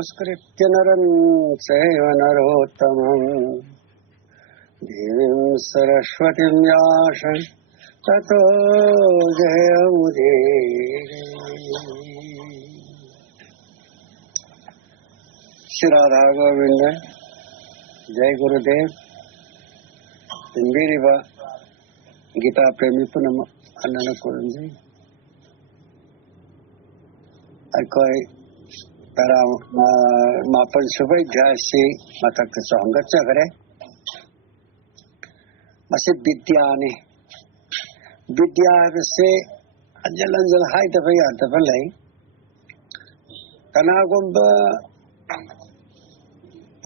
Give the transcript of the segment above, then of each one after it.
नमस्कृत्य नरं चैव नरोत्तमं देवीं सरस्वतीं व्यासं ततो जयमुदीरये। श्री राधा गोविंद जय गुरुदेव। इंदिरिबा गीता प्रेमी पुनम अनन कुरंजी अकोई तारा मापन सुबह जासी मतक संगत चकरे मसे विद्या ने विद्या से अंजल अंजल हाय दफे या दफे लाई कनागुंब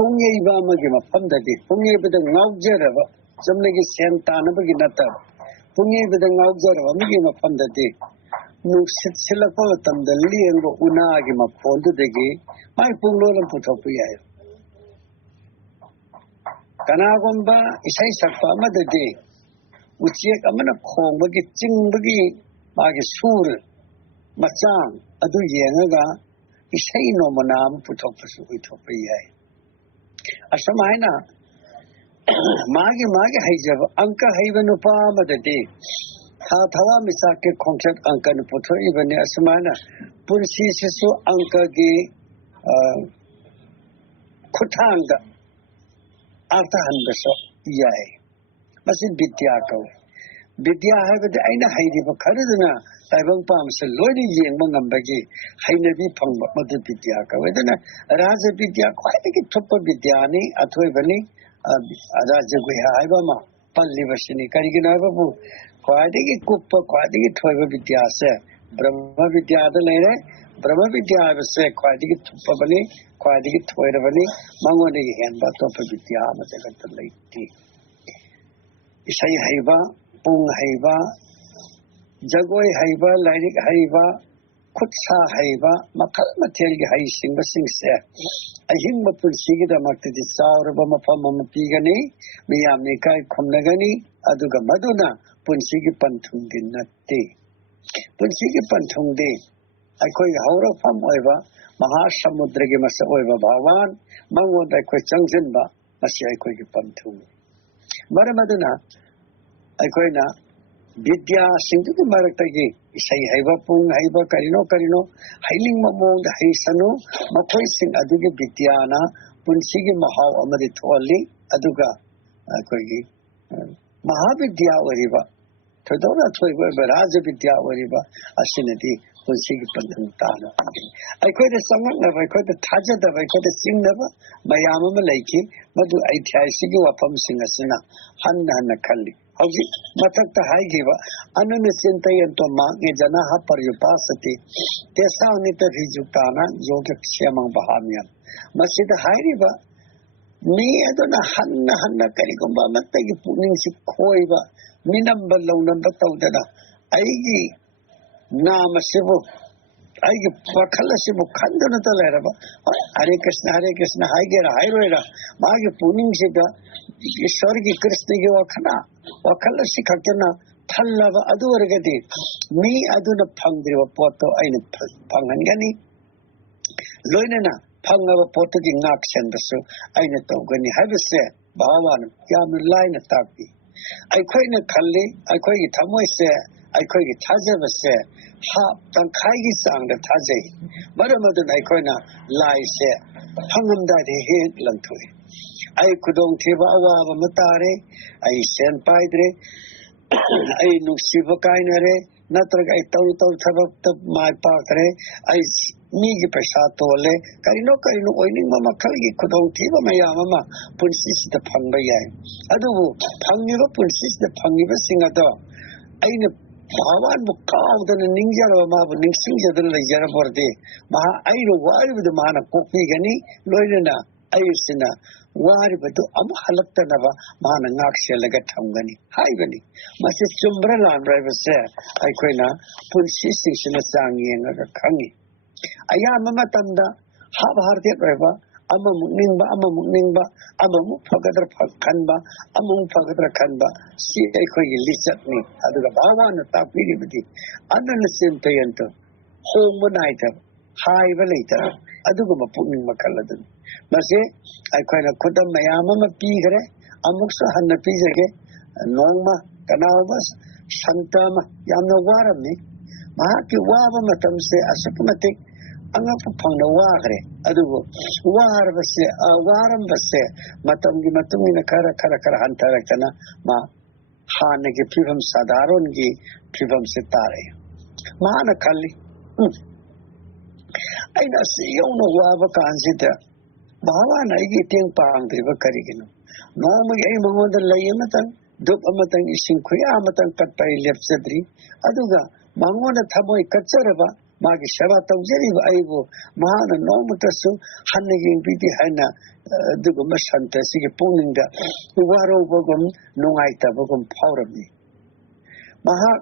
पुण्य इबा मगे मफम दे पुण्य बद ngaujeraba jamnegi sentanabagi nata पुण्य बद ngaujeraba mege mafam दे नुसित सिलप तमद लियंगो उनागी मफोंद देगी माय पुंगलोलम पुथोपु याय कनागुंबा इसै सकपा अमददे उचियक अमन खोंबगी चिंबगी मागी सूर मचांग अदु येंगगा इसै नोमनाम पुथोपसु उथोपु याय असमायना मागी मागी हैजब अंक हैबनुपा मददे था थवा मिसा के खोंचत अंकन पुथो इबने असमाना पुरसी सिसु अंक की खुठांग अर्थ हंबसो याय मसि विद्या को विद्या है बद आइना हाइदिब खरदना ताइबंग पामसे लोइनि येंग मंगंबगी हाइनबी फंग मद विद्या को वेदना राज विद्या ख्वाइदगी थुप विद्यानि अथोइबनि राज गुया हाइबमा पल्लिबसिनि करिगिना बाबू ख्वाइदगी कुप ख्वाइदगी थोइब विद्या से ब्रह्म विद्या द लेरे ब्रह्म विद्या से ख्वाइदगी थुप बनि ख्वाइदगी थोइरबनि मंगोनेगी हेनबा तोप विद्या मजगत लैति इसै हाइबा पुंग हाइबा जगोय हाइबा लाइरिक हाइबा खुत्सा हाइबा मखल मथेलगी हाइ सिंग सिंगसे अहिंग पुंसीगी दमक्तदि चावरब मफम म पीगनी मियामनि काय खुमनगनी अदुगा मदुना पुंसीगी पंथुंगि नत्ते पुंसीगी पंथुंगदे अखोय हौरफम ओइबा महासमुद्रगी मस ओइबा भगवान मंगोद अखोय चंगजिनबा मसि अखोयगी पंथुंग मरमदुना अखोयना विद्या सिंधुगी मरक्तगी इसै हाइबा पुंग हाइबा करिनो हाइलिंग ममोंग हाइसनु मखोय सिंग अदुगी विद्याना पुंसीगी महाव अमरि थोल्ली अदुगा अखोयगी महाविद्या ओरिबा थोदोना थोइबा राज विद्या ओरिबा असिनदी पुंसीगी पंथुंग ताना अखोयदे संगनबा अखोयदे थाजदबा अखोयदे सिंगनबा मयाम अम लैखि मदु ऐतिहासिक वफम सिंग असना हन्न हन्न खल्ली हौजी मथक्ता हाइगिबा अनन चिंतयंतो मांगे जना हा पर्युपासति तेसा नित रिजुताना योग क्षेमं बहाम्यम मसिद हाइरिबा मी अदना हन्न हन्न करिगुंबा मत्तगी पुनिंग सि खोइबा मिनंब लौनंब तौदना आइगी नाम सिबु आइगी पखल सिबु खंदन तलेरबा हरे कृष्ण हाइगेरा हाइरोइरा मागे पुनिंग सिदा ईश्वर की कृष्ण की वखल सिखना थल्लब अदुवरगदि मी अदुन फंगद्रिब पोतो आइन फंगनगनी लोइनना फंगब पोतो की नाक्सेनबसु आइन तौगनी हाबसे भावान याम लाइन तापी अखोइना खल्ली अखोइगी थमोइसे अखोइगी थाजबसे हा तंखाइगी सांग थाजै मरमदुन अखोइना लाइसे फंगमदादे हे लंथोइ आई खुदोंग थेबा अवाब मतारे आई सेन पाइद्रे आई नुसिब काइनरे नत्रग आई तौ थबक माय पाकरे आई मीगी पैसा तोले करिनो ओइनिंग ममा खलगी खुदोंग थेबा मयाम मा पुंसिसिद फंगबा याय अदुबु फंगिबा पुंसिसिद फंगिबा सिंगदो आइने भावान बुकावदन निंजरबा माबु निंसिंजदन लैजरा बरदे महा आइरो वारिबद माना कोपीगनी लोइनना आइसिना वारिबदु अम हलक्तनबा माना नाक्सेलगा थंगनी हाइबनी मसे चुम्ब्रा लानब्राइबसे अखोइना पुंसी सिंसिना चांगियंगा खंगी अयाम मतमदा हा भारतीय रहबा अम मुनिंगबा अमु फगदर फखनबा अमु फगदर खनबा सी अखोइगी लिचतनी अदुगा भावान तापीरिबदी अनन सिंतयंत home नाइता haiba later. Aduguma putting Macaladan. Mase, I quite a Kuta Mayama Pigre, Amuksa Hana Pizage, Noma, Kanavas, Shantama, Yamna Warami, Mahaki Wava Matam say Asakamatic, Angapang the Ware, Adugo, Warvase, Warambase, Matamgi Matumina Karakara Hantarakana, Ma Hanagi Pivam Sadarongi, Pivam Setare. Mahana Kali. I know see you know Wava consider. Bava Nagi Pang River Karigino. Normally, I'm on the Layamatan, Dopamatan Ishin Kuyamatan Katai left Sedri, Aduga, Mangona Taboy Katsarava, Magi Shavata Jeriva Ivo, Mahana Nomatasu, Hanagin Piti Hana, Dugumashanta, Sigapuninga, Uwaro Bogum, Noaita Bogum Powdermi. Maha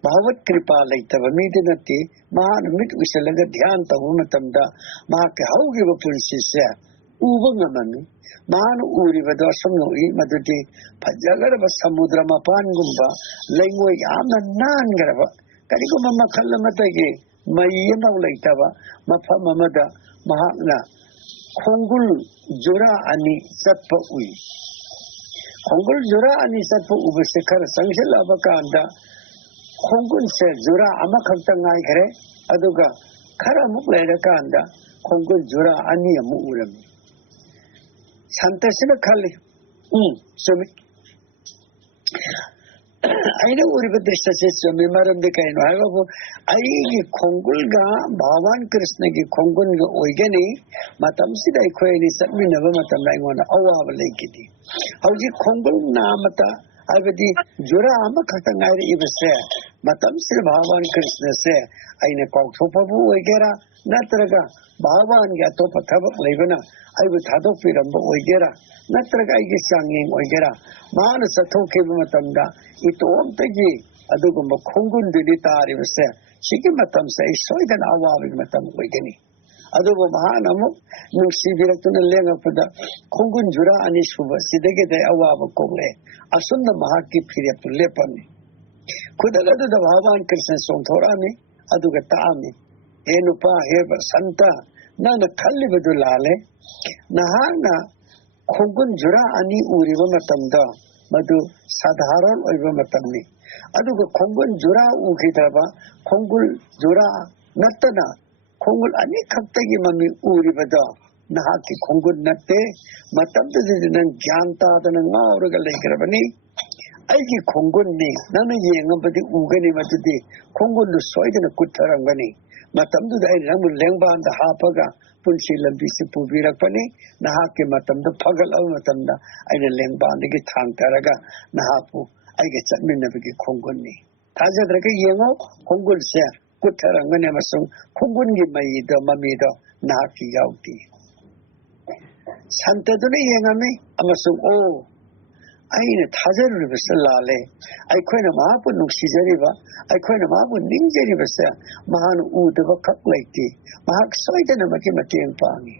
Bahavat Kripa later, Midinati, Mahan Mid Wisalaga Dianta Humatamda, Maka Haugiva Punsis, Uvangamani. Man uri vadasam no I madati pajagarava samudra mapan gumba lengwa yamna nan garava karigo mama khallamatagi mayena ulaitava mafa mamada mahakna khongul jura ani satpa ui khongul jura ani satpa ubesekar sangshila bakanda khongul se jura amakhakta ngai khare aduga khara muklaida kanda khongul jura ani amu urami Santasina Kali. So I know what the distance of Mimaram the kind. However, I Kongulga, Bavan Krishnagi, Kongunga, Oigani, Matamsida Quani, Sami never Matamangona, our Lakiti. How the Kongul Namata, I would the Jura Amakatangari even say, Matamsida Bavan Krishna say, I know Koktopabu, Oigera, Natraga, Bavan Yatopa Taba Levana. I would have to feel about Oigera, not like I get singing Oigera. Mana Satoke Matamda, it won't take ye. Adugum Kongun did it, I was there. Shikimatam say, so it an hour with Matam Oigani. Adugum Mahanamu, no Sibiratuna Lenga for the Kongun Jura and Ishuba, Sidege de Awaba Kole, Asunda Mahaki period to Lepani. Could a lot of the Havan Christian Song Torami, Adugatami, Enupa, Heva, Santa, Nana Kalibadulale. Nahana Kongun Jura Ani Uriva Matamda, Madu Sadharan Uiva Matami. Aduga Kongun Jura Ukitaba, Kongul Jura Natana, Kongul Ani Kaptagi Mami Urivada, Nahaki Kongun Nate, Matamda Zidan Janta than a Mauraga Lakerabani. Aiki Kongun ni, Nana Yangabadi Ugani Matudi, Kongun the Soid and a Kutarangani. Matamdu the Ramu Lengba and the Hapaga. Punchil Bisi Pubirakani, Nahaki Matam, the Pagal Matamda, I the Lembandigi Tantaraga, Nahapu, I get Minaviki Konguni. Tazadraka Yemo, Kongul Ser, Kutaranganamasum, Kongungi Maida, Mamida, Nahaki Yauti. Santa Duni Yangami, Amasum, oh, I in a Tazar River Salale, I quite a mapu no Caesariva, I quite a mapu ninja river, Mahan Udava Kaplati, Mahak Soitan and Makimati and Pani.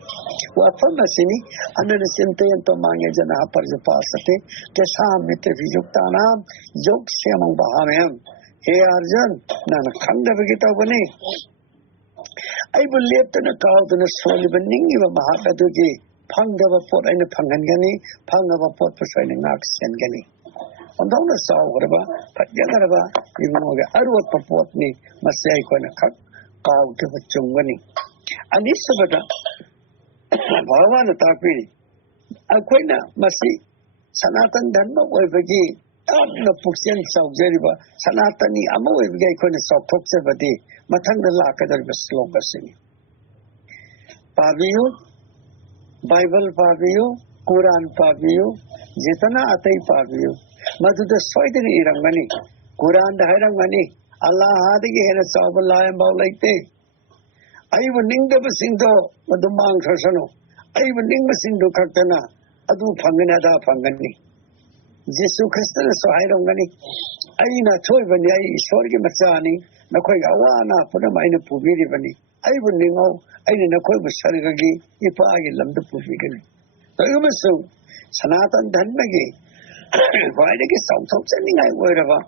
What from Massini, under the Sente and Tomanga and Aparzapasate, Kesam Mitavijutana, Jok Siamang Bahamiam, Hey Arjan, Nana Kanda Vigitavani. I will live in a cow than a Solivan Ningiva Mahakadugi. Pangava pot and a Pangani, Pangava pot for shining knocks and Gani. On down the saw, whatever, but Yagarava, you know, the Arwat Papotni, must say, when a cut out of a Chungani. And this Sabata Bhavana Tapi, Aquina, Masi, Sanatan Dhanma, Wavagi, the Puxian South Jeriva, Sanatani, Amawavga, Quina saw Toxavati, Matanga Laka, that was Slokasini. Pavio. Bible Pavio, Quran Pavio, Jitana Atai Pavio, Madu the Soitan Iramani, Quran the Hiramani, Allah Hadigi had a Sabala and Baulate. I would ning the Basindo, Madumang Krasano. I would ning Basindo Katana, Adu Panganada Pangani. Jesu Christus, so Hiramani. I in a toy when I Sorgi Matsani, Nakoi Awana, put a minor Pubirivani. I would ning I didn't know what Saragagi, if I love the Pufigan. So you must so Sanatan Danmagi. Why did you sound so sending I word of a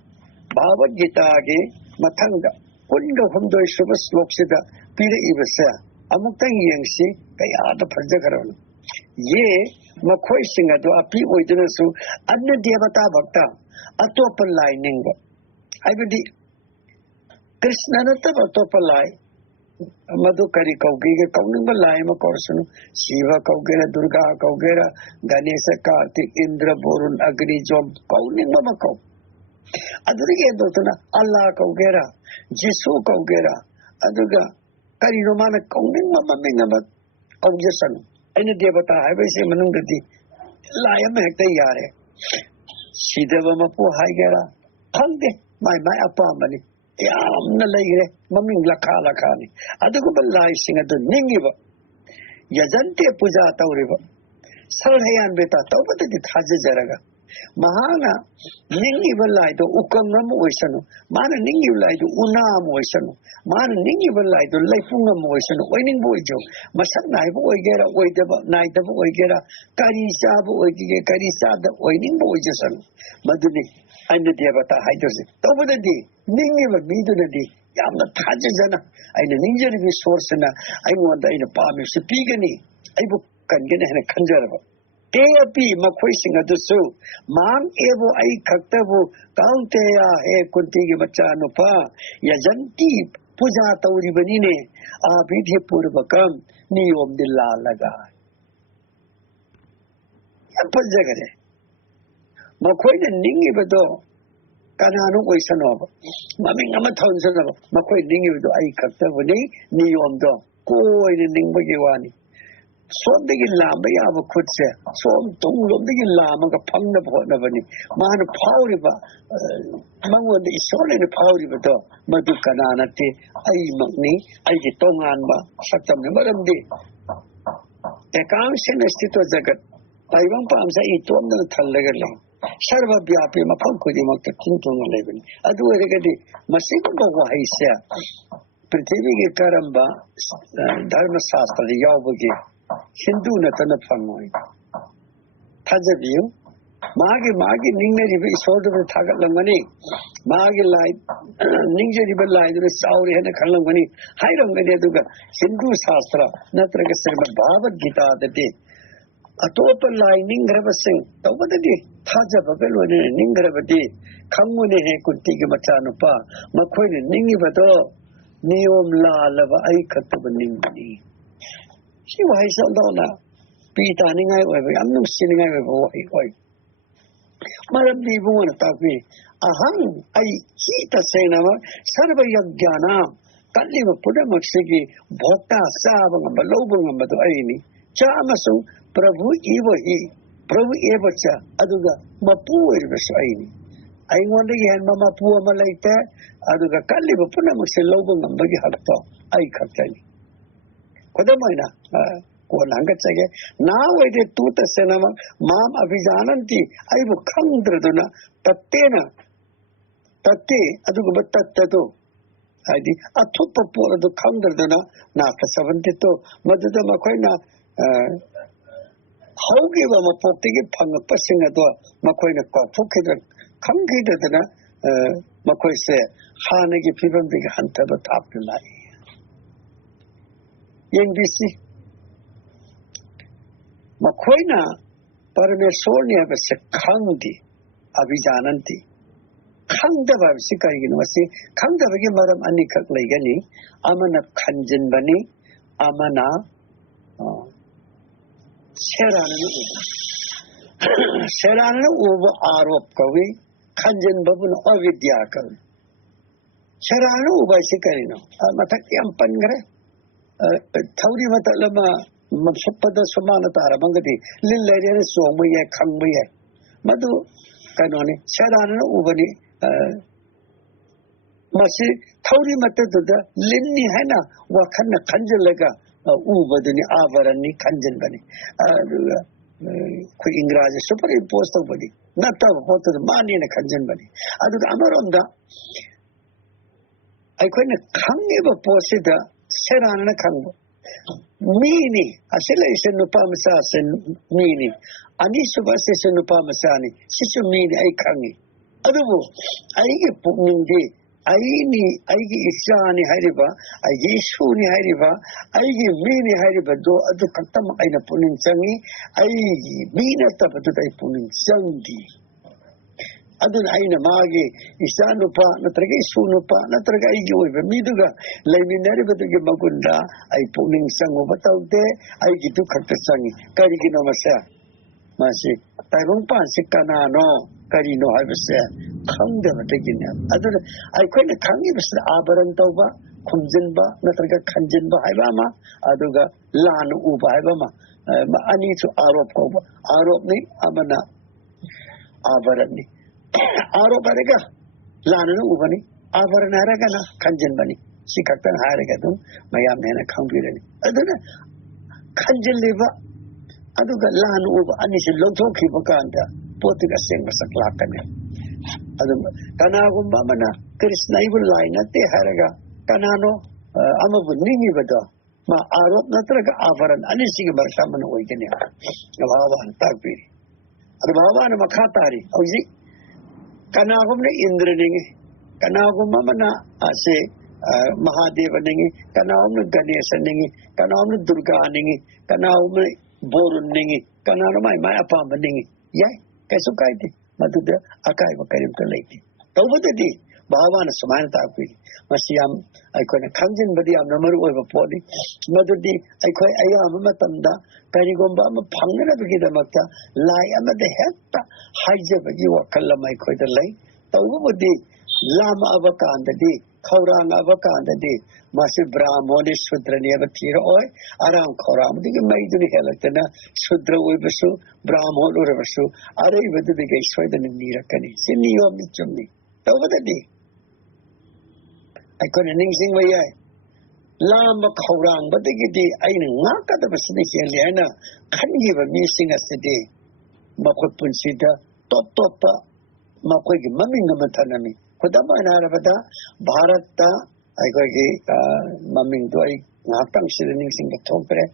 Baba Gitagi, Matanga, couldn't go from the Shubas Loxida, pira ibasa amuktan yengsi kaya da phajakaron ye makhoi singa do api oidana su anna devata bhakta atopa lining ba aibadi krishna na ta atopa lai madu kari kauge ke kauning ba lai ma korsunu shiva kaugera durga kaugera ganesha kartik indra borun agni jom kauning ma kau adurige dotuna allah kaugera jisu kaugera aduga kari romana kauning ma minga ba kaujesan aina devata haibese manungati lai ma hekta yare sidava ma po haigera khangde mai apa mani yamna laigre maming lakha ni adugo lai singa do ningiba yajante puja tawriba salhayan beta tawbata di thaje jaraga mahana ningiba lai do ukangam oisanu mana ningiba lai do unam oisanu mana ningiba lai do laifungam oisanu oining boijo masak nai bo oigera oidaba nai daba oigera kari sa bo oigege kari sa da oining boijo san maduni aina devata haidose tawbata di ningiba bidunadi yamna thajana aina ninjari bi source na aina aina pami spigani aibu kangene hena khanjaraba te api makhoi singa dusu mang ebo ai khaktabu kaunteya he kunti ge bacha nupa yajanti puja tauri banine abidhi purvakam niyom dilla laga ya pajagare makhoi ne ningi bado kananu oisano maming ama thonsano makhoi ningi bado ai khaktabu ni niyom do koi ne ningba ge wani som de lamba ya ba khutse som tung lom de lama ka phangna phona bani man phauri ba mangwon de isole ne phauri ba to madu kanana te ai makni ai ji tongan ba saktam ne maram de ekam sin sthito jagat paibang pam sa itom na thallaga la sarva vyapi mapham khudi mak tintung le bani adu ere di masik ko wa haisya prithvi ge karamba dharma shastra yawbagi Hindu na tana pangoi thajabiu magi ningme ribe isodu be thagat langani magi lai ningje ribe lai du sauri hena khalangani hairam gade duga Hindu shastra natraga srimad bhagavad gita date atopa lai ningrabasing tawbadi thajababelo ne ningrabadi khangune he kunti ge machanupa makhoi ne ningi bado niyom la lava ai khatba ningni she was on Pitaning I am no sinning I boy. Madam Dibu want to talk me. Ahang, I heat a senama, Sarva Yagana, can't leave a Pudamaxiki, Bota, Savang, Balobang, but Aini, Chamasu, Pravu Evo he, Pravu Evacha, Aduga, Mapu Aini. I wonder again, Mama Pua Malaita, Aduga, can't leave a Pudamax Lobang and Bagi Hakto, I can't tell you. Kodamina, Kolangatsage. Now I did 2 cinema, Mam Avijananti, I will come Draduna, Tatena, Tate, Adugabatato. I did a tupapo of the Kandraduna, Naka 72, Madada Makoina, how give them a potigi pang a passing at door, Makoina Kokida, Kangidadana, Makoi say, Hanagi people big hunter the top to lie. NBC Makoina Paramesonia was a Kandi Avijananti Kanda Sikari University Kanda Madam Anika Legani Amana Kanjan Bani Amana Serana over Arop Kavi Kanjan Babun Ovidyakal Serana by Sikarino Matakiam Pangre Tauri Matalama Mapspada Sumana Tarabangati, Lil Somuya Kambuya Madu Kanoni, Sarana Ubani Masi Tauri Matata, Linni Hana, Wakana Kanjalaga, Ubadini Avarani Kanjanbani, Ingraja, superimposed body, not about the money in a Kanjanbani. Adu Amaronda I couldn't come ever posted. Serana Kango. Mini, Asilation Nupamasa's and Mini, Anisubasation Nupamasani, Sisu Mini, I Kangi. Otherwise, I get Pumindi, Aini, Aigi Isani Hariba, Aigi Suni Hariba, Aigi Mini Hariba, do Adu Katam Aina Punin Sangi, Aigi Mina Tapatutai Punin Sangi. Adun Aina Magi, Isanupa, Natragi Sunupa, Natragai Yuva, Miduga, Leminari Batuga Magunda, I Punin Sango Bataute, Aigi Tukatasangi, Karigino Masa, Masi, Taibung Pansi Kanano. Karino I was Kanga taking him. I quite a Kangi was Abarantoba, Kumzinba, Natraga Kanjinba Ivama, Aduga, Lan Uba Ivama, Ani to Arab Koba, Arabni, Amana, Abarani, Arabarega, Lan Ubani, Abaran Aragana, Kanjinbani, Sikatan Haragadum, Mayam Nana Kambirani. Kanjin liver, Aduga Lan Uba, Anis Loto Kibakanda. Potiga sing masaklakan. Kanagum bamana Krishna ibul line at the Haraga, Kanano, Amabuningi Vada, Ma Arab Natraga Avaran, Anising Barsaman awakening. Avavan Tagpi. Adavavan Makatari, Ozi Kanagum Indraningi, Kanagum Mamana, I say Mahadevaningi, Kanam Ganesaningi, Kanam Durganingi, Kanam Boruningi, Kanamai, my apartmentingi. Yeah. Kasukaiti, Matuda, Akai, Karim to Lady. Over the day, Bavan Samantha, Masiam, I could a Kanjin Badi, I'm number over 40. Madudi, I quite Ayam Matanda, Karigomba, Pangana Vigidamata, Lie under the head, Hijab, you are Kalamai quite a lay. Over the day, Lama Avakan the day, Kaurang Avakan the day, Masi Brahmonish Sudrani Avatira oil, around Koram, the Maiden Helatana, Sudra Wibasu, Brahmon Urabasu, are able to be gay sweden in Nirakani, Sinio Michumni. Over the day. I couldn't sing my eye. Lama Kaurang, but the giddy, I knock at the vicinity and Liana, can give a missing as the day. Makut Punsita, top, Makwig, Mammy Namatanami. Kudama and Arabata, Bharata, I got Mamming to a Natang Shilling sing the Topre,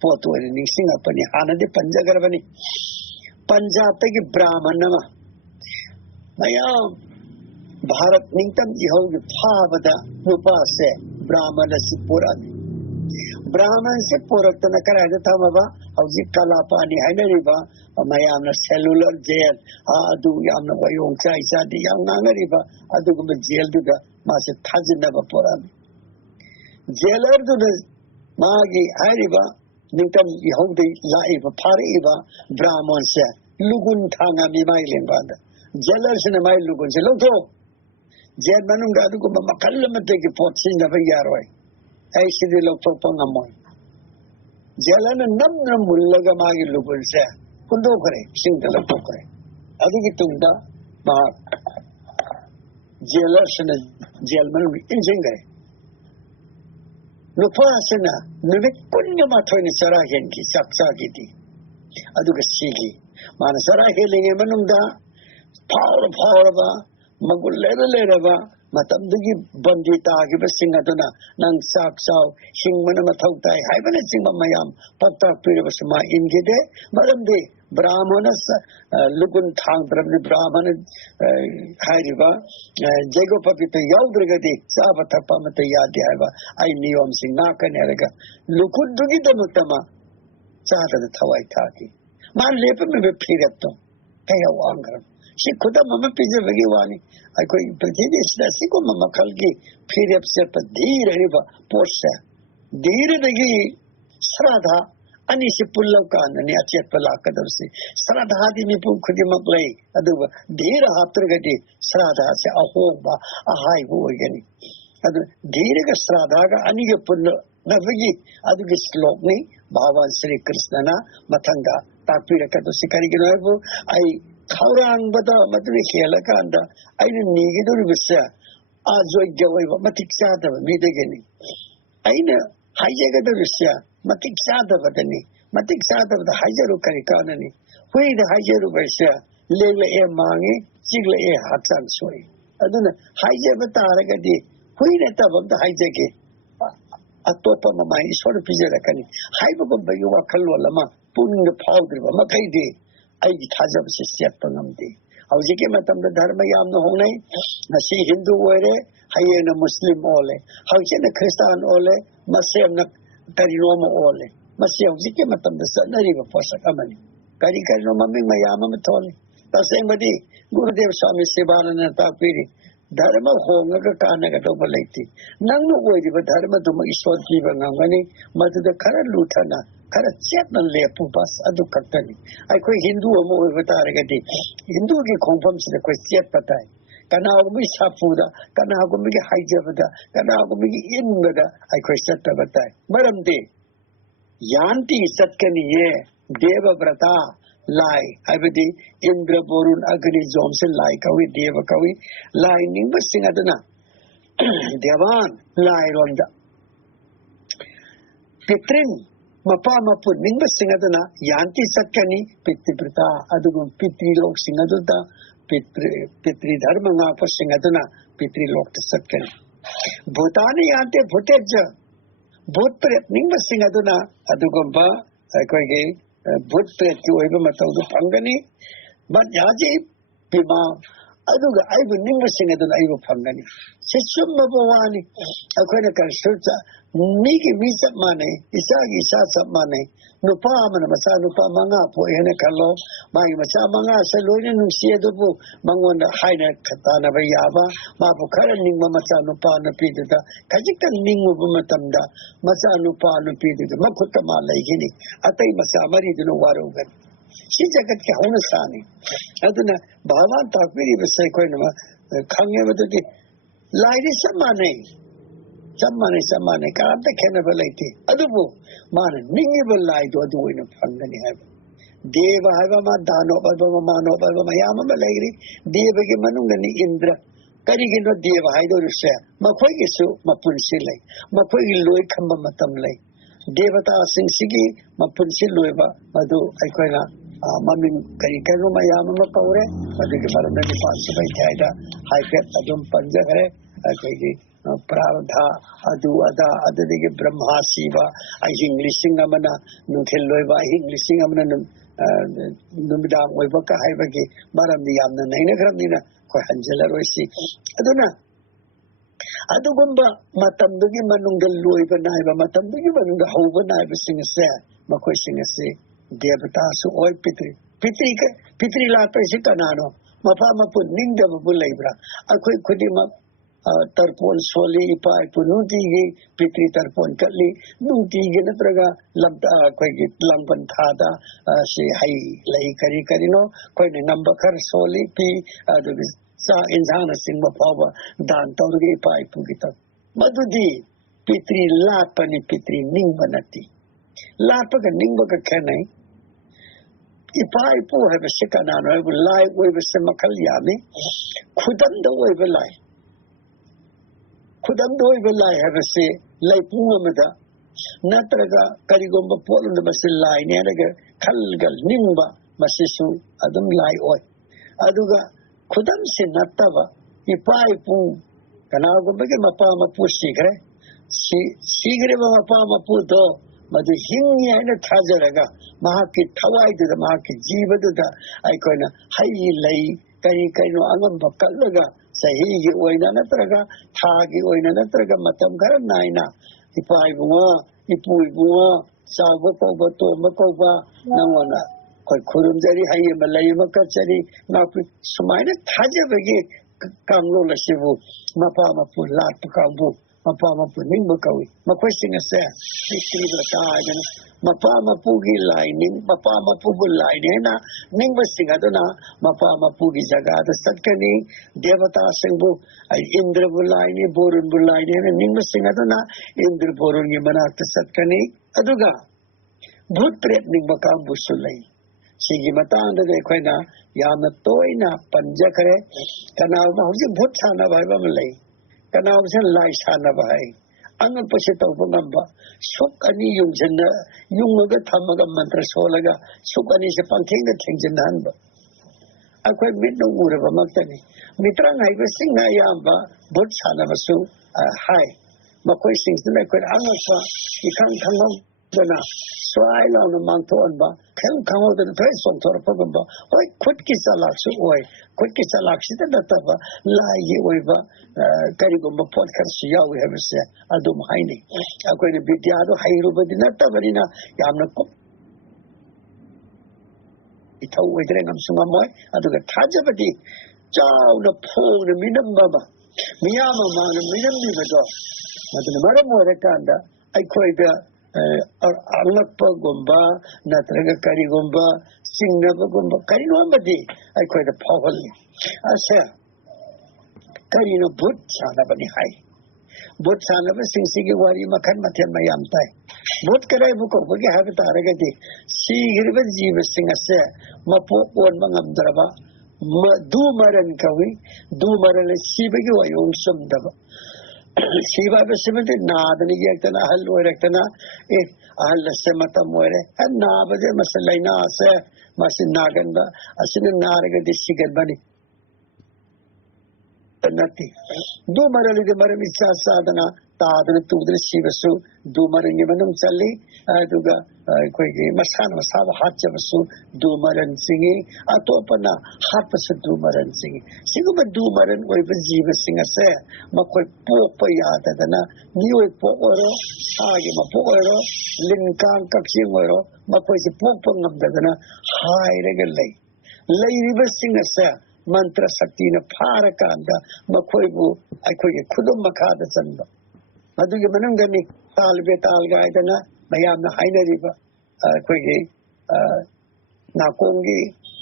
Porto and sing up any Hana de Panjagaravani. Panjatagi Brahmanama. Maya Bharat Nintam Yeho Pavada, Nupase, Brahmana Sipurani. Brahman Sipuratana Karatamava, Kalapani, Hanariva, Mayamna cellular jail, Adu Yamna Wayong Chaisa, the young Nangariva, Adugama jail to the Master Tajinava Puran. Jailer to the Magi, Hariva, Nintam Yehudi, Laiva, Pariva, Brahman said, Lugun Tanga Mimailin Banda. Jailers in a mile Lugun, Zeloto. Jail Manunga Duguma Makalama take a pot sin of a yarway. I see the Lotopangamoy. Jalan and Namnam Lagamagi Lugunsa, Kundokare, sing the Lotokare. I think it took the jailers and a jailman in Jingay. Lupasana, Nuvikunama Tony Sarahenki, Saksagiti, Aduka Sigi, Manasara Heling Emanunda, power, Maguleva. Matamdigi Bandita, give a singatona, Nang Saksao, Shingmana Matautai, Ivan and Singma Mayam, Pata Pirivasama in Gide, Madam de Brahmanas, Lukun Tang, Brahman, Hariva, Jago Papita Yaldrigati, Savatapamata Yadiava, I Neom Singaka Neraga, Lukun Dugita Mutama, Sata the Tawaitaki. Man Lepam with Pirato, Paya Wangram. She could have Mama Pizza Vigivani. I could pretend it's the Sikoma Makalgi, period separate, dear river, Porsche. Dear the Gi, Srada, Anisipulakan, and Yachepalakadasi. Srada Hadimipu Kudimaplay, Aduba, dear Hatragati, Srada, a hoba, a high wogani. Dear Stradaga, Anigapun, Navigi, Adugis Slopni, Baba Sri Krishnana, Matanga, Tapirakato Sikariganabu, I. Kaurang Bada Madriki Alakanda, I didn't need it with Sir. Azoy Gaway, Matiksada, Midagani. I know Hijagada Russia, Matiksada Vadani, Matiksada of the Hijaru Karikanani. Where the Hijaru Russia, Lela E Mangi, Sigla E Hatsan Soy. I don't know, Hijabataragadi, where the top of the Hijaki. A top of my sort of Pizarakani. Hibabba Yuwa Kalwalama, pulling the powder of Makaidi. I Tazab Siapanamdi. ꯍꯧꯖꯤꯛꯀꯤ ꯃꯇꯝꯗ ꯙꯔꯃ ꯌꯥꯝꯅ ꯍꯣꯡꯅꯩ ꯉꯁꯤ ꯍꯤꯟꯗꯨ ꯑꯣꯏꯔꯦ ꯍꯌꯦꯡꯅ Muslim ꯑꯣꯜꯂꯦ ꯍꯧꯖꯤꯛꯅ Christian ꯑꯣꯜꯂꯦ ꯃꯁꯦꯝꯅ ꯀꯔꯤꯅꯣꯝꯃ ꯑꯣꯜꯂꯦ ꯃꯁꯤ ꯍꯧꯖꯤꯛꯀꯤ ꯃꯇꯝꯗ ꯆꯠꯅꯔꯤꯕ ꯄꯣꯠꯁꯛ ꯑꯃꯅꯤ ꯀꯔꯤꯅꯣ ꯃꯃꯤꯡ ꯃꯌꯥꯝ ꯑꯃ ꯊꯣꯜꯂꯤ ꯇꯁꯦꯡꯕꯗꯤ ꯒꯨꯔꯨꯗꯦꯕ ꯁ꯭ꯋꯥꯃꯤ ꯁꯤꯕꯥꯅꯟꯗꯅ ꯇꯥꯛꯄꯤꯔꯤ ꯙꯔꯃ ꯍꯣꯡꯉꯒ ꯀꯥꯟꯅꯒꯗꯧꯕ ꯂꯩꯇꯦ ꯅꯪꯅ ꯑꯣꯏꯔꯤꯕ ꯙꯔꯃꯗꯨꯃ ꯏꯁꯣꯔ ꯄꯤꯕ ꯉꯝꯒꯅꯤ ꯃꯗꯨꯗ ꯈꯔ ꯂꯨꯊꯅ ꯈꯔ ꯆꯦꯠꯅ ꯂꯦꯞꯄꯨ ꯕꯁ ꯑꯗꯨ ꯈꯛꯇꯅꯤ ꯑꯩꯈꯣꯏ ꯍꯤꯟꯗꯨ ꯑꯃ ꯑꯣꯏꯕ ꯇꯥꯔꯒꯗꯤ ꯍꯤꯟꯗꯨꯒꯤ ꯈꯣꯡꯐꯝꯁꯤꯗ ꯑꯩꯈꯣꯏ ꯆꯦꯠꯄ ꯇꯥꯏ ꯀꯅꯥꯒꯨꯝꯕꯒꯤ ꯁꯥꯐꯨꯗ ꯀꯅꯥꯒꯨꯝꯕꯒꯤ ꯍꯥꯏꯖꯕꯗ ꯀꯅꯥꯒꯨꯝꯕꯒꯤ ꯏꯟꯕꯗ ꯑꯩꯈꯣꯏ ꯆꯠꯇꯕ ꯇꯥꯏ ꯃꯔꯝꯗꯤ ꯌꯥꯟꯇꯤ ꯆꯠꯀꯅꯤꯌꯦ ꯗꯦꯕ ꯕ꯭ꯔꯇꯥ ꯂꯥꯏ ꯍꯥꯏꯕꯗꯤ ꯏꯟꯗ꯭ꯔ ꯕꯣꯔꯨꯟ ꯑꯒꯅꯤ ꯖꯣꯝꯁꯦ ꯂꯥꯏ ꯀꯧꯏ ꯗꯦꯕ ꯀꯧꯏ ꯂꯥꯏ ꯅꯤꯡꯕꯁꯤꯡ ꯑꯗꯨꯅ ꯗꯦവാൻ ꯂꯥꯏꯔꯣꯝꯗ ꯄꯤꯇ꯭ꯔꯤꯟ ꯃꯄꯥ ꯃꯄꯨ ꯅꯤꯡꯕꯁꯤꯡ ꯑꯗꯨꯅ ꯌꯥꯟꯇꯤ ꯆꯠꯀꯅꯤ ꯄꯤꯇ꯭ꯔꯤꯕ꯭ꯔꯇꯥ ꯑꯗꯨꯒꯨꯝꯕ ꯄꯤꯇ꯭ꯔꯤꯂꯣꯛꯁꯤꯡ ꯑꯗꯨꯗ ꯄꯤꯇ꯭ꯔꯤ ꯙꯔꯃ ꯉꯥꯛꯄꯁꯤꯡ ꯑꯗꯨꯅ ꯄꯤꯇ꯭ꯔꯤꯂꯣꯛꯇ ꯆꯠꯀꯅꯤ ꯚꯨꯇꯥꯅꯤ ꯌꯥꯟꯇꯦ ꯚꯨꯇꯦꯖ ꯚꯨꯠ ꯄ꯭ꯔꯦꯠ ꯅꯤꯡꯕꯁꯤꯡ ꯑꯗꯨꯅ ꯑꯗꯨꯒꯨꯝꯕ ꯑꯩꯈꯣꯏꯒꯤ ꯚꯨꯠ ꯄ꯭ꯔꯦꯠꯀꯤ ꯑꯣꯏꯕ ꯃꯇꯧꯗꯨ ꯐꯪꯒꯅꯤ ꯃꯠꯌꯥꯖꯤ ꯄꯤꯃꯥ ꯑꯗꯨꯒ ꯑꯩꯕꯨ ꯅꯤꯡꯕꯁꯤꯡ ꯑꯗꯨꯅ ꯑꯩꯕꯨ ꯐꯪꯒꯅꯤ ꯁꯤ ꯆꯨꯝꯃꯕ ꯋꯥꯅꯤ ꯑꯩꯈꯣꯏꯅ ꯀꯔꯤꯁꯨ ꯃꯤꯒꯤ ꯃꯤ ꯆꯞ ꯃꯥꯟꯅꯩ ꯏꯆꯥꯒꯤ ꯏꯆꯥ ꯆꯞ ꯃꯥꯟꯅꯩ ꯅꯨꯄꯥ ꯑꯃꯅ ꯃꯆꯥ ꯅꯨꯄꯥ 5 ꯄꯣꯛꯑꯦꯅ ꯈꯜꯂꯣ ꯃꯥꯒꯤ ꯃꯆꯥ 5ꯁꯦ ꯂꯣꯏꯅ ꯅꯨꯡꯁꯤ ꯑꯗꯨꯕꯨ ꯃꯉꯣꯟꯗ ꯍꯥꯏꯅ ꯇꯥꯟꯅꯕ ꯌꯥꯕ ꯃꯥꯕꯨ ꯈꯔ ꯅꯤꯡꯕ ꯃꯆꯥ ꯅꯨꯄꯥ ꯅꯨꯄꯤꯗꯨꯗ ꯈꯖꯤꯛꯇꯪ ꯅꯤꯡꯉꯨꯕ ꯃꯇꯝꯗ ꯃꯆꯥ ꯅꯨꯄꯥ ꯅꯨꯄꯤꯗꯨꯗ ꯃꯈꯨꯠꯇ ꯃꯥ ꯂꯩꯈꯤꯅꯤ ꯑꯇꯩ ꯃꯆꯥ ꯃꯔꯤꯗꯨꯅ ꯋꯥꯔꯧꯒꯅꯤ ꯁꯤ ꯖꯒꯠꯀꯤ ꯍꯧꯅꯁꯥꯅꯤ ꯑꯗꯨꯅ ꯚꯒꯋꯥꯟ ꯇꯥꯛꯄꯤꯔꯤꯕꯁꯦ ꯑꯩꯈꯣꯏꯅ ꯈꯪꯉꯦ ꯃꯗꯨꯗꯤ ꯂꯥꯏꯗꯤ ꯆꯞ ꯃꯥꯟꯅꯩ ꯀꯔꯝꯇ ꯈꯦꯠꯅꯕ ꯂꯩꯇꯦ ꯑꯗꯨꯕꯨ ꯃꯥꯅ ꯅꯤꯡꯉꯤꯕ ꯂꯥꯏꯗꯣ ꯑꯗꯨ ꯑꯣꯏꯅ ꯐꯪꯒꯅꯤ ꯍꯥꯏꯕ ꯗꯦꯕ ꯍꯥꯏꯕ ꯑꯃ ꯗꯥꯅꯣꯕ ꯍꯥꯏꯕ ꯑꯃ ꯃꯥꯅꯣꯕ ꯍꯥꯏꯕ ꯃꯌꯥꯝ ꯑꯃ ꯂꯩꯔꯤ ꯗꯦꯕꯒꯤ ꯃꯅꯨꯡꯗꯅꯤ ꯏꯟꯗ꯭ꯔ ꯀꯔꯤꯒꯤꯅꯣ ꯗꯦꯕ ꯍꯥꯏꯗꯣꯔꯤꯁꯦ ꯃꯈꯣꯏꯒꯤꯁꯨ ꯃꯄꯨꯟꯁꯤ ꯂꯩ ꯃꯈꯣꯏꯒꯤ ꯂꯣꯏ ꯈꯝꯕ ꯃꯇꯝ ꯂꯩ ꯗꯦꯕꯇꯥꯁꯤꯡꯁꯤꯒꯤ ꯃꯄꯨꯟꯁꯤ ꯂꯣꯏꯕ ꯃꯗꯨ ꯑꯩꯈꯣꯏꯅ ꯃꯃꯤꯡ ꯀꯔꯤꯅꯣ ꯃꯌꯥꯝ ꯑꯃ ꯀꯧꯔꯦ ꯑꯗꯨꯒꯤ ꯃꯔꯝꯗ ꯅꯤꯄꯥꯜꯁꯨꯕ ꯑꯙ꯭ꯌꯥꯏꯗ ꯍꯥꯏꯐꯦꯠ ꯑꯗꯨꯝ ꯄꯟꯖꯈ꯭ꯔꯦ ꯑꯩꯈꯣꯏꯒꯤ ꯄ꯭ꯔꯥꯔꯙ ꯑꯗꯨ ꯑꯗꯥ ꯑꯗꯨꯗꯒꯤ ꯕ꯭ꯔꯍ꯭ꯃꯥ ꯁꯤꯕ ꯑꯍꯤꯡ 1,000 ꯅꯨꯡꯊꯤꯜ ꯂꯣꯏꯕ ꯑꯍꯤꯡ 1,000 ꯅꯨꯃꯤꯗꯥꯡ ꯑꯣꯏꯕ ꯀ ꯍꯥꯏꯕꯒꯤ ꯃꯔꯝꯗꯤ ꯌꯥꯝꯅ ꯅꯩꯅꯈ꯭ꯔꯕꯅꯤꯅ ꯑꯩꯈꯣꯏ ꯍꯟꯖꯤꯜꯂꯔꯣꯏꯁꯤ ꯑꯗꯨꯅ ꯑꯗꯨꯒꯨꯝꯕ ꯃꯇꯝꯗꯨꯒꯤ ꯃꯅꯨꯡꯗ ꯂꯣꯏꯕ ꯅꯥꯏꯕ ꯃꯇꯝꯗꯨꯒꯤ ꯃꯅꯨꯡꯗ ꯍꯧꯕ ꯅꯥꯏꯕꯁꯤꯡ ꯑꯁꯦ ꯃꯈꯣꯏꯁꯤꯡ ꯑꯁꯤ ꯗꯦꯕꯇꯥꯁꯨ ꯑꯣꯏ ꯄꯤꯇ꯭ꯔꯤ ꯂꯥꯛꯄꯁꯤ ꯀꯅꯥꯅꯣ ꯃꯄꯥ ꯃꯄꯨ ꯅꯤꯡꯗꯕꯕꯨ ꯂꯩꯕ꯭ꯔꯥ ꯑꯩꯈꯣꯏ ꯈꯨꯗꯤꯡꯃꯛ ꯇꯔꯄꯣꯟ ꯁꯣꯜꯂꯤ ꯏꯄꯥ ꯏꯄꯨ ꯅꯨꯡꯇꯤꯒꯤ ꯄꯤꯇ꯭ꯔꯤ ꯇꯔꯄꯣꯟ ꯀꯠꯂꯤ ꯅꯨꯡꯇꯤꯒꯤ ꯅꯠꯇ꯭ꯔꯒ ꯑꯩꯈꯣꯏꯒꯤ ꯂꯥꯡꯕꯟ ꯊꯥꯗ ꯁꯤ ꯍꯩ ꯂꯩ ꯀꯔꯤꯅꯣ ꯑꯩꯈꯣꯏꯅ ꯉꯝꯕ ꯈꯔ ꯁꯣꯜꯂꯤ ꯄꯤ ꯑꯗꯨꯒ ꯆꯥꯛ ꯏꯟꯁꯥꯡꯅꯆꯤꯡꯕ ꯐꯥꯎꯕ ꯗꯥꯟ ꯇꯧꯔꯒ ꯏꯄꯥ ꯏꯄꯨꯒꯤ ꯇꯧ ꯃꯗꯨꯗꯤ ꯄꯤꯇ꯭ꯔꯤ ꯂꯥꯠꯄꯅꯤ ꯄꯤꯇ꯭ꯔꯤ ꯅꯤꯡꯕ ꯅꯠꯇꯦ ꯂꯥꯠꯄꯒ ꯅꯤꯡꯕꯒ ꯈꯦꯠꯅꯩ ꯏꯄꯥ ꯏꯄꯨ ꯍꯥꯏꯕꯁꯤ ꯀꯅꯥꯅꯣ ꯍꯥꯏꯕꯨ ꯂꯥꯏ ꯑꯣꯏꯕꯁꯦ ꯃꯈꯜ ꯌꯥꯝꯃꯤ ꯈꯨꯗꯝꯗ ꯑꯣꯏꯕ ꯂꯥꯏ ꯈꯨꯗꯝꯗ ꯑꯣꯏꯕ ꯂꯥꯏ ꯍꯥꯏꯕꯁꯤ ꯂꯩꯄꯨꯡ ꯑꯃꯗ ꯅꯠꯇ꯭ꯔꯒ ꯀꯔꯤꯒꯨꯝꯕ ꯄꯣꯠ ꯑꯃꯗ ꯃꯁꯤ ꯂꯥꯏꯅꯤ ꯍꯥꯏꯔꯒ ꯈꯜꯂꯒ ꯅꯤꯡꯕ ꯃꯁꯤꯁꯨ ꯑꯗꯨꯝ ꯂꯥꯏ ꯑꯣꯏ ꯑꯗꯨꯒ ꯈꯨꯗꯝꯁꯤ ꯅꯠꯇꯕ ꯏꯄꯥ ꯏꯄꯨ ꯀꯅꯥꯒꯨꯝꯕꯒꯤ ꯃꯄꯥ ꯃꯄꯨ ꯁꯤꯈ꯭ꯔꯦ ꯁꯤꯈ꯭ꯔꯤꯕ ꯃꯄꯥ ꯃꯄꯨꯗꯣ ꯃꯗꯨ ꯍꯤꯡꯉꯤ ꯍꯥꯏꯅ ꯊꯥꯖꯔꯒ ꯃꯍꯥꯛꯀꯤ ꯊꯋꯥꯏꯗꯨꯗ ꯃꯍꯥꯛꯀꯤ ꯖꯤꯕꯗꯨꯗ ꯑꯩꯈꯣꯏꯅ ꯍꯩ ꯂꯩ ꯀꯔꯤꯅꯣ ꯑꯉꯝꯕ ꯀꯠꯂꯒ ꯆꯍꯤꯒꯤ ꯑꯣꯏꯅ ꯅꯠꯇ꯭ꯔꯒ ꯊꯥꯒꯤ ꯑꯣꯏꯅ ꯅꯠꯇ꯭ꯔꯒ ꯃꯇꯝ ꯈꯔ ꯅꯥꯏꯅ ꯏꯄꯥ ꯏꯕꯨꯡꯉꯣ ꯏꯄꯨ ꯏꯕꯨꯡꯉꯣ ꯆꯥꯎꯕ ꯀꯧꯕ ꯇꯣꯝꯕ ꯀꯧꯕ ꯅꯪꯉꯣꯟꯗ ꯑꯩꯈꯣꯏ ꯈꯨꯔꯨꯝꯖꯔꯤ ꯍꯩ ꯑꯃ ꯂꯩ ꯑꯃ ꯀꯠꯆꯔꯤ ꯉꯥꯛꯄꯤ ꯁꯨꯃꯥꯏꯅ ꯊꯥꯖꯕꯒꯤ ꯀꯥꯡꯂꯣꯟ ꯑꯁꯤꯕꯨ ꯃꯄꯥ ꯃꯄꯨ ꯂꯥꯠꯄ ꯀꯥꯡꯕꯨ ꯃꯄꯥ ꯃꯄꯨ ꯅꯤꯡꯕ ꯀꯧꯏ ꯃꯈꯣꯏꯁꯤꯡ ꯑꯁꯦ ꯄꯤꯇ꯭ꯔꯤꯕ꯭ꯔꯇꯥ ꯍꯥꯏꯗꯅ ꯃꯄꯥ ꯃꯄꯨꯒꯤ ꯂꯥꯏꯅꯤꯡ ꯃꯄꯥ ꯃꯄꯨꯕꯨ ꯂꯥꯏꯅꯤ ꯍꯥꯏꯅ ꯅꯤꯡꯕꯁꯤꯡ ꯑꯗꯨꯅ ꯃꯄꯥ ꯃꯄꯨꯒꯤ ꯖꯒꯥꯗ ꯆꯠꯀꯅꯤ ꯗꯦꯕꯇꯥꯁꯤꯡꯕꯨ ꯏꯟꯗ꯭ꯔꯕꯨ ꯂꯥꯏꯅꯤ ꯕꯣꯔꯨꯟꯕꯨ ꯂꯥꯏꯅꯤ ꯍꯥꯏꯅ ꯅꯤꯡꯕꯁꯤꯡ ꯑꯗꯨꯅ ꯏꯟꯗ꯭ꯔ ꯕꯣꯔꯨꯟꯒꯤ ꯃꯅꯥꯛꯇ ꯆꯠꯀꯅꯤ ꯑꯗꯨꯒ ꯚꯨꯠ ꯄ꯭ꯔꯦꯠ ꯅꯤꯡꯕ ꯀꯥꯡꯕꯨꯁꯨ ꯂꯩ ꯁꯤꯒꯤ ꯃꯇꯥꯡꯗꯗꯤ ꯑꯩꯈꯣꯏꯅ ꯌꯥꯝꯅ ꯇꯣꯏꯅ ꯄꯟꯖꯈ꯭ꯔꯦ ꯀꯅꯥꯒꯨꯝꯕ ꯍꯧꯖꯤꯛ ꯚꯨꯠ ꯁꯥꯟꯅꯕ ꯍꯥꯏꯕ ꯑꯃ ꯂꯩ ꯀꯅꯥꯒꯨꯝꯕꯁꯤꯅ ꯂꯥꯏ ꯁꯥꯟꯅꯕ ꯍꯥꯏ ꯑꯉꯛꯄꯁꯤ ꯇꯧꯕ ꯉꯝꯕ ꯁꯨꯛ ꯑꯅꯤ ꯌꯨꯡꯉꯒ ꯊꯝꯃꯒ ꯃꯟꯇ꯭ꯔ ꯁꯣꯜꯂꯒ ꯁꯨꯛ ꯑꯅꯤꯁꯦ ꯄꯪꯊꯦꯡꯗ ꯊꯦꯡꯖꯤꯟꯅꯍꯟꯕ ꯑꯩꯈꯣꯏ ꯃꯤꯠꯅ ꯎꯔꯕꯃꯛꯇꯅꯤ ꯃꯤꯇ꯭ꯔꯪ ꯍꯩꯕꯁꯤꯡꯅ ꯑꯌꯥꯝꯕ ꯚꯨꯠ ꯁꯥꯟꯅꯕꯁꯨ ꯍꯥꯏ ꯃꯈꯣꯏꯁꯤꯡꯁꯤꯅ ꯑꯩꯈꯣꯏꯅ ꯑꯉꯛꯄ ꯏꯈꯪ ꯈꯪꯍꯧ Dana swai long the manton ba kel kamo the face on tor pagamba oi khud ki salak su oi khud ki salak sita data ba la ye oi ba kari gomba podcast ya we have se adum haini akoi ne bidya do hairu ba dinata barina yamna ko ithau we dre ngam sunga moi aduga thajabadi chaw na pho na minam ba ba miyama ma na minam ni ba do madana mara mo re kanda ai khoi da alakpa gomba natraga kari gomba singnaba gomba kari nomadi ai khoi da phawal ni asa kari no but sana bani hai but sana ba singsi gi wari makhan mathen mayam tai but karai bu ko gi ha ta raga di si girba jeev sing ase mapo on mangam draba du maran kawi du maran si ba gi wayong samdaba Siva Simati Nadani Yaktana Halu Rectana, if Alasemata More, and Nabade Masalina Se, Masin Naganda, Asin Naraga de Sigarbani. Nati. Do Marali the Maramisa Sadana, Tadana to the Sivasu, do Marangimanum Sali, Aduga, Masana Sava Hatchavasu, do Maran singing, Atopana, Hapas do Maran singing. Siguma do Maran with Ziva singer say, Makoi Popayata, New Poro, Sagima Poro, Linkan Kapsimoro, Makoi Popong of the high regulate. Lady singer say, Mantra Saktina Parakanda, Makoibu, I could Makada Samba. Madu Yamanangani, Talbet Algaidana, Mayama Haina River, Nakongi,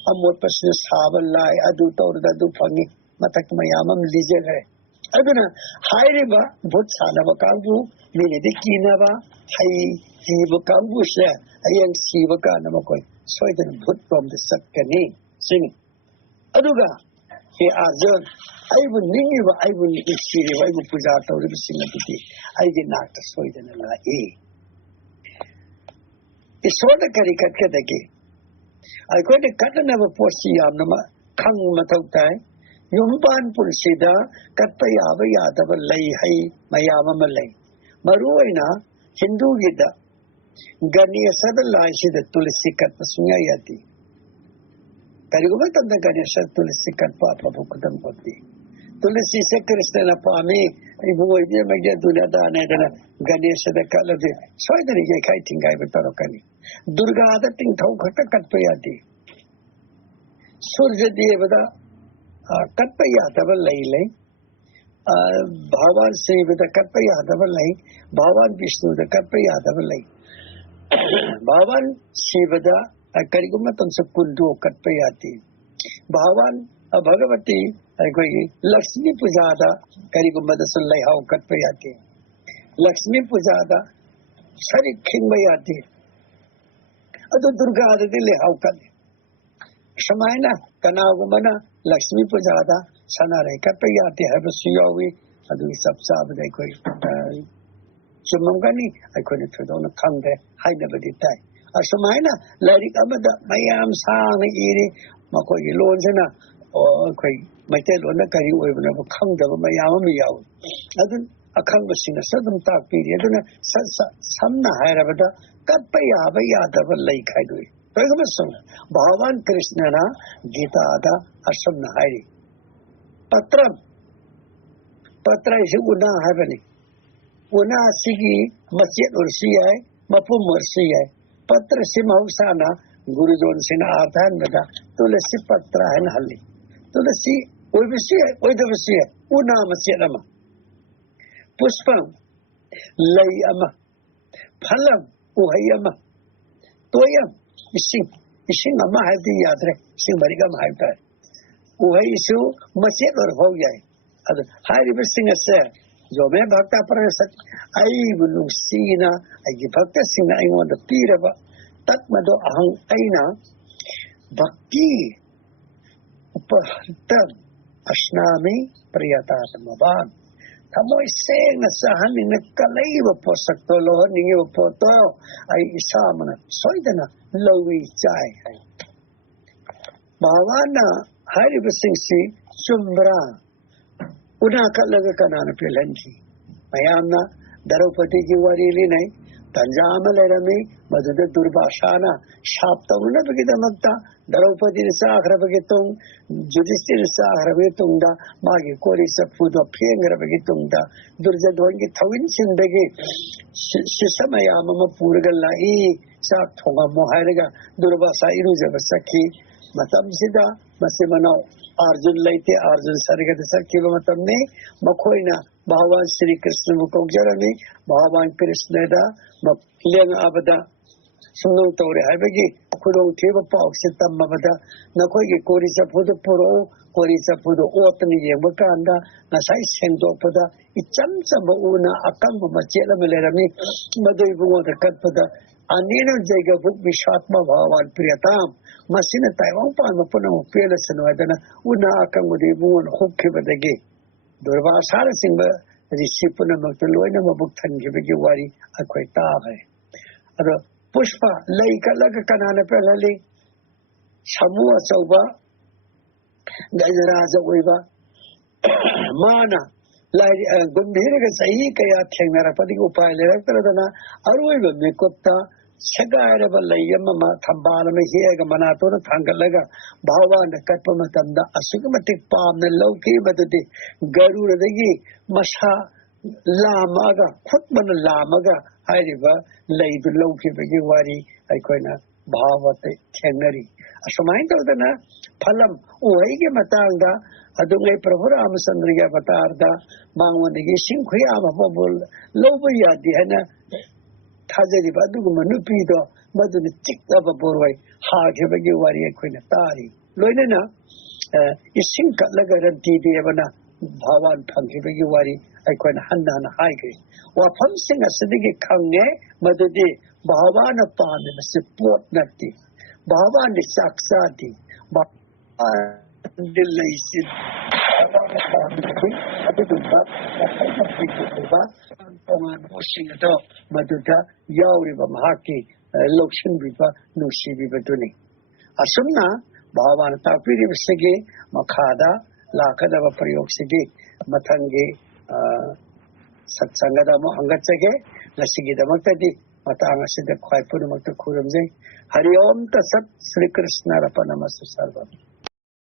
Amot Passus Havalai, Adu Torda Dupani, Matak Mayamam Lizere. Aduna, High River, Butsana Bakangu, Minedikinava, Hai Hibakangu, a young Sivakana Makoi, so I didn't put from the Sakani, singing. Aduga, he asked, I will name you, I will see you, I will put out of the vicinity. I did not persuade an A. It's sort of caricature. I got a cut another Porcianama, Kang Matautai, Yumban Pulsida, Katayava Yadava Lay Hai, Mayama Malay. Maruina, Hindu Gida, Gania Sadalai, the Tulisikat Pasungayati. Karigumat the Ganesha Tulisikat Papa Bukudam Poti. Tulisi Secretary Pami, Ibuia Magia Dunada Nedana, Ganesha the Kaladi, so I didn't get kiting guy with Tarokani. Durga the thing Tokaka Katpayati. Surja Devada Katpayata Lay, Bhavan say with the Katpayata Lay, Bhavan Vishnu the Katpayata Lay. Bhavan Shivada. A Karigumatam Sakundu Katpayati. Bhavan, a Bhagavati, Lakshmi Pujada, Karigumada Sulai How Katpayati. Lakshmi Pujada, Sari Kingmayati. Adu Durga the Dili How Kali. Shamaina, Kanagumana, Lakshmi Pujada, Sanare Katpayati, have a Suyawi, Adu Sapsab, they could. Sumangani, I couldn't put on a tongue there, I never did die. Asamaina, Larry Amada, Mayam Sang, Iri, Makoy Lonsana, or my tail on the Kari, we will never come to Mayami out. Other a conversing a certain talk period, Samna Haravada, Katpayava Yadava Lake Highway. Pagamasum, Bhavan Krishnana, Gita Ada, Asamna Hari. Patra is Una Havani. Una Sigi, Masjid or Sia, Mapum or Sia. Patra Simhausana, Guru Johnson Arthan Veda, Tulasi Patra and Hali. Tulasi, Uivisia, Una Masiama. Puspam, Layama, Palam, Uhayama, Toyam, Ishing Ama Hadi Yadre, Simbarigam Hyper. Uhayisu, Masit or Hoyai. High River Singer said, Jome Bhakta Parasat, I will see na, I give Bhakta Singh, I want the Pirava, Tatmado Ahang Aina, Bhakti, Upahatam, Ashnami, Priyatatamaban. Tamoy saying na sahan ni nagkalaiwa po sa tolo, ningiwa po to, ay isama na, soydana, lawi chay. Bawana, Hari Basingsi, Sumbra. Una kalaga kanana pilanji. Mayamna Darupati ki wari nai Tanjama lerami Maduda Durbashana Shaptavuna Pagidamakta Darupati Sakhra Pagitung Judistir Sakhra Pagitungda Magi Korisa Pudo Piengra Pagitungda Durjadwangi Tawin Sindagi Shisamayama Purgala Sak Tonga Moharaga Durbasa Iruzavasaki Matamsida Masimano Arjun Laite Arjun Sarigata Sakiva Matamne Makoina Bhavan Sri Krishna Mukogjarani Bhavan Krishnada Makliang Abada Sunu Tore Habagi Kudo Tiva Pau Sitam Mabada Nakogi Korisa Pudo Puro Korisa Pudo Otani Yamukanda Nasai Sendo Pada Icham Sabauna Akamba Machela Malerami Madaibu the Katpada Anina Jaga Book Vishatma Bhavan Priyatam Masina Taiwan Pamapuna Fearless and Vadana Una Akamudi Moon Hukibadagi Durva Sara Simba Rishipuna Makaloina Mabuktan Gibiwari Aquaitave Pushpa Laika Laka Kanana Pelali Samua Soba Gajaraza Wiva Mana Like Gumbiriga Saikaya Tangarapati Upala Arwiva Mikutta Sagaraba Layama Tambana Hiega Manatona Tangalaga Bava and the Katpamatamda Asukamatic Palm the Loki Matati Garura Degi Masha Lamaga Kutman Lamaga Hariva Lay the Loki Begiwari Ikoina Bava Tangari Asamind of the Na Palam Uege Matanga Adunga Pravura Amasandriga Batarda Mangwanigi Sinquia Bobul Lobaya Diana Tazari Badu Manupido Madu Tick of a Borway Hard Hebagi Wari Quinatari Loinana Isinka Lagar Didi Evana Bhavan Pankibagi Wari Aquina Handan High Wapam Sing a Sidigi Kange Madudi Bhavana Pan support Nati Bhavan the Saksati Delayed washing it up, Maduta, Yauriva Mahaki, Lokshin Viva, Nushi Vivatuni. Asumna, Bhavan Tapiri Sigi, Makada, Lakadava Prioxigi, Matangi, Satsangada Mohangatsege, Lasigi the Matadi, Matanga Sida Kwaipurumata Kurumze, Hariom Tasat Sri Krishna Rapanamasu Sarva.